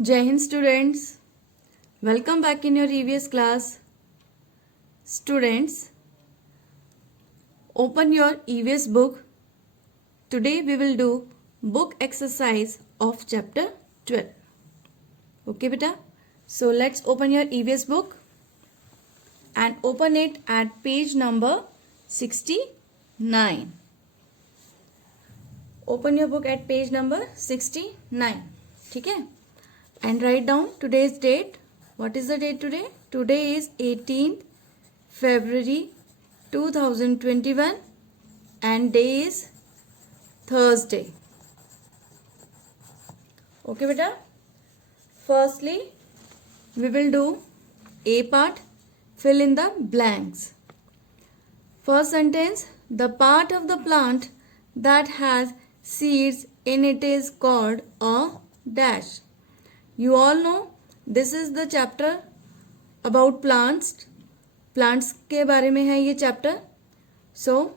Jai Hind students, welcome back in your EVS class. Students, open your EVS book. Today we will do book exercise of chapter 12. Okay beta? So let's open your EVS book and open it at page number 69. Open your book at page number 69. ठीक है? And write down today's date. What is the date today? Today is 18th February 2021 and day is Thursday. Okay beta? Firstly, we will do A part, fill in the blanks. First sentence, the part of the plant that has seeds in it is called a dash. You all know this is the chapter about plants. Plants के बारे में है ये chapter. So,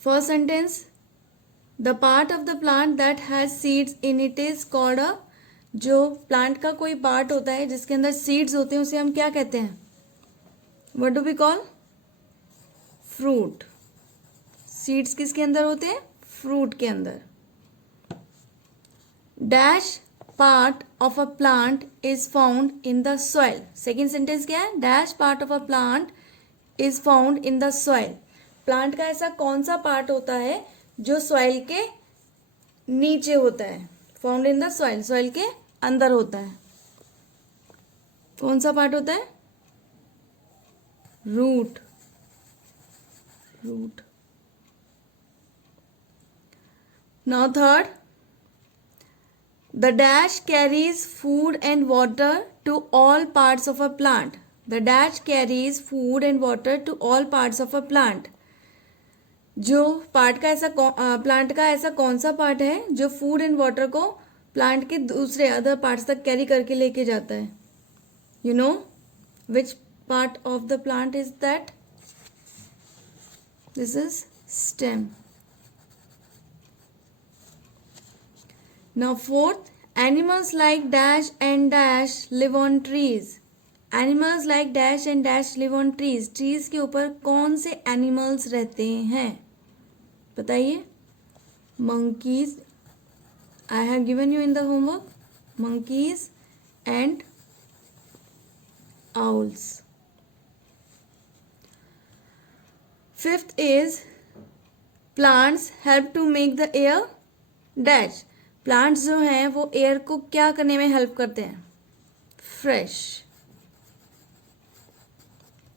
first sentence, the part of the plant that has seeds in it is called a, जो plant का कोई part होता है जिसके अंदर seeds होते हैं उसे हम क्या कहते हैं? What do we call? Fruit. Seeds किसके अंदर होते हैं? Fruit के अंदर. Dash part of a plant is found in the soil. Second sentence क्या है? Dash part of a plant is found in the soil. Plant का ऐसा कौन सा part होता है जो soil के नीचे होता है? Found in the soil. Soil के अंदर होता है. कौन सा part होता है? Root. Root. Now third, the dash carries food and water to all parts of a plant. The dash carries food and water to all parts of a plant. जो पार्ट का ऐसा प्लांट का ऐसा कौन सा पार्ट है जो फूड एंड वाटर को प्लांट के दूसरे अदर पार्ट्स तक कैरी करके लेके जाता है? You know which part of the plant is that? This is stem. Now fourth, animals like dash and dash live on trees. Animals like dash and dash live on trees. Trees के ऊपर कौन से animals रहते हैं? बताइए. Monkeys. I have given you in the homework. Monkeys and owls. Fifth is plants help to make the air dash. Plants जो हैं वो एयर को क्या करने में हेल्प करते हैं? Fresh.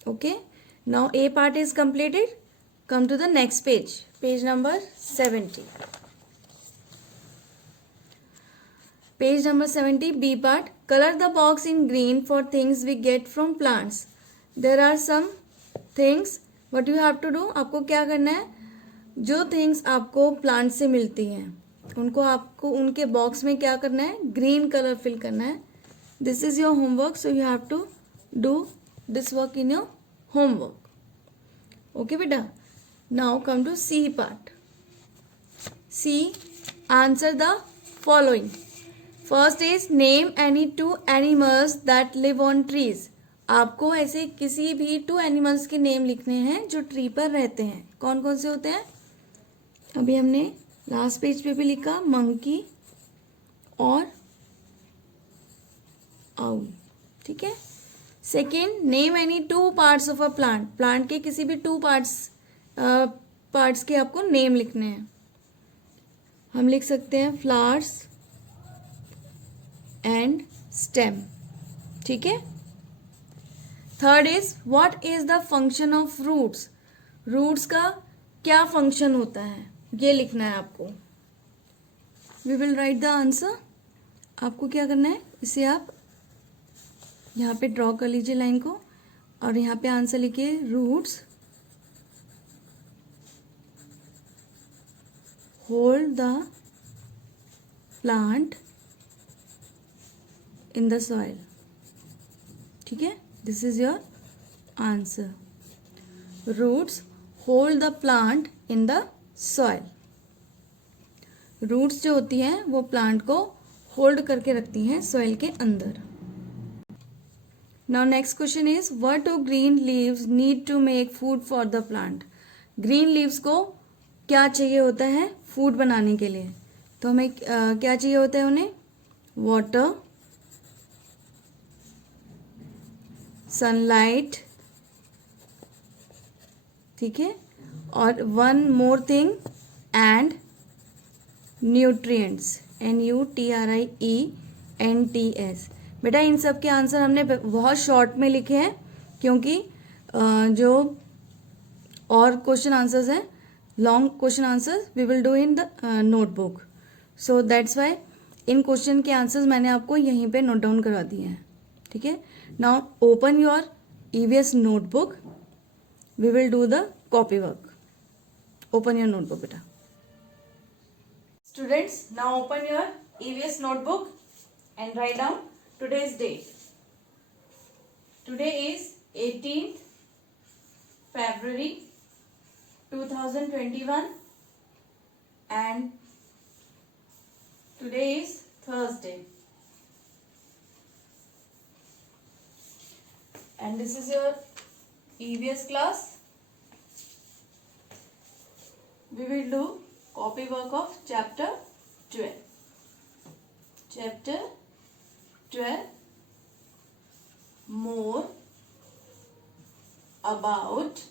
Okay, now A part is completed. Come to the next page, page number 70. Page number 70, B part. Colour the box in green for things we get from plants. There are some things. What you have to do, आपको क्या करना है? जो थिंग्स आपको प्लांट से मिलती हैं उनको आपको उनके बॉक्स में क्या करना है? ग्रीन कलर फिल करना है. This is your homework, so you have to do this work in your homework. Okay बेटा. Now come to C part. C, answer the following. First is name any two animals that live on trees. आपको ऐसे किसी भी 2 एनिमल्स के नेम लिखने हैं जो ट्री पर रहते हैं. कौन कौन से होते हैं? अभी हमने लास्ट पेज पे भी लिखा, मंकी और आउल. ठीक है. Second, name any 2 parts of a plant. Plant के किसी भी 2 पार्ट्स के आपको नेम लिखने हैं. हम लिख सकते हैं फ्लावर्स एंड स्टेम. ठीक है. Third is what is the function of roots. Roots का क्या फंक्शन होता है ये लिखना है आपको. We will write the answer. आपको क्या करना है, इसे आप यहाँ पे ड्रॉ कर लीजिए लाइन को और यहाँ पे आंसर लिखिए. Roots hold the plant in the soil. ठीक है, this is your answer. Roots hold the plant in the soil. Roots जो होती हैं वो प्लांट को होल्ड करके रखती हैं सॉइल के अंदर. Now next question is what do green leaves need to make food for the plant. Green leaves को क्या चाहिए होता है फूड बनाने के लिए. तो हमें क्या चाहिए होता है उन्हें. वाटर, सनलाइट, ठीक है, और one more thing and nutrients. NUTRIENTS. बेटा इन सब के आंसर हमने बहुत शॉर्ट में लिखे हैं क्योंकि जो और क्वेश्चन आंसर्स हैं long question answers we will do in the notebook. So that's why इन क्वेश्चन के आंसर्स मैंने आपको यहीं पे नोट डाउन करवा दिए हैं. ठीक है. Now open your EVS notebook. We will do the copy work. Open your notebook बेटा. Students, now open your EVS notebook and write down today's date. Today is 18th February 2021 and today is Thursday. And this is your EVS class. We will do copy work of chapter 12. Chapter 12. More about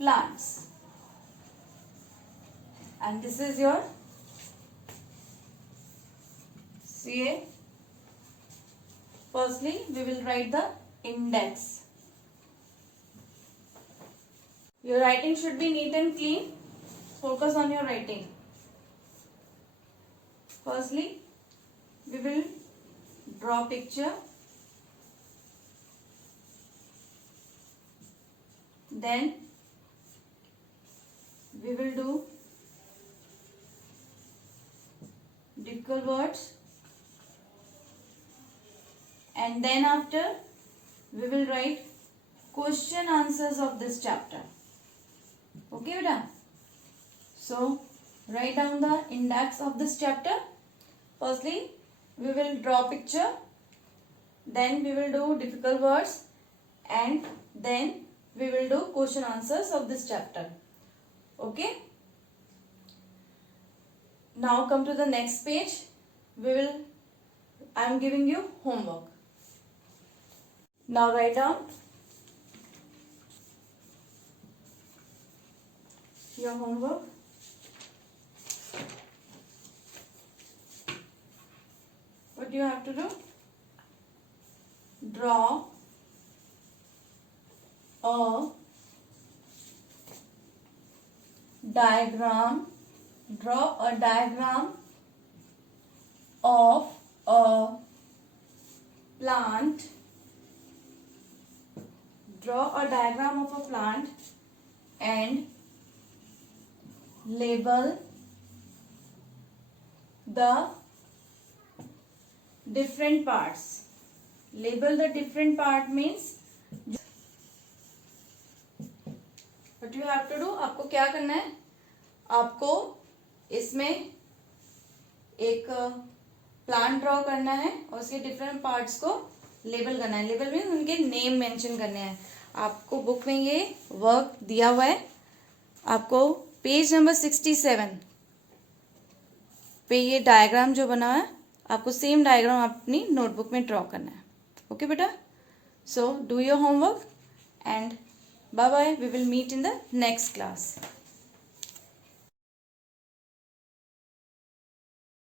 plants. And this is your CA. Firstly, we will write the index. Your writing should be neat and clean. Focus on your writing. Firstly, we will draw picture. Then we will do difficult words. And then after we will write question answers of this chapter. Okay, beta? So, write down the index of this chapter. Firstly, we will draw picture. Then we will do difficult words. And then we will do question answers of this chapter. Okay? Now come to the next page. I am giving you homework. Now write down your homework. What you have to do? Draw a diagram. Draw a diagram of a plant. Draw a diagram of a plant and label the different parts. Label the different part means what you have to do. आपको क्या करना है. आपको इसमें एक plant draw करना है और उसके डिफरेंट पार्ट्स को लेबल करना है. लेबल मीन्स उनके नेम मेंशन करने हैं. आपको बुक में ये वर्क दिया हुआ है. आपको पेज नंबर 67 पे ये डायग्राम जो बना है आपको सेम डायग्राम अपनी नोटबुक में ड्रॉ करना है. ओके बेटा. So do your homework and bye bye. We will meet in the next class.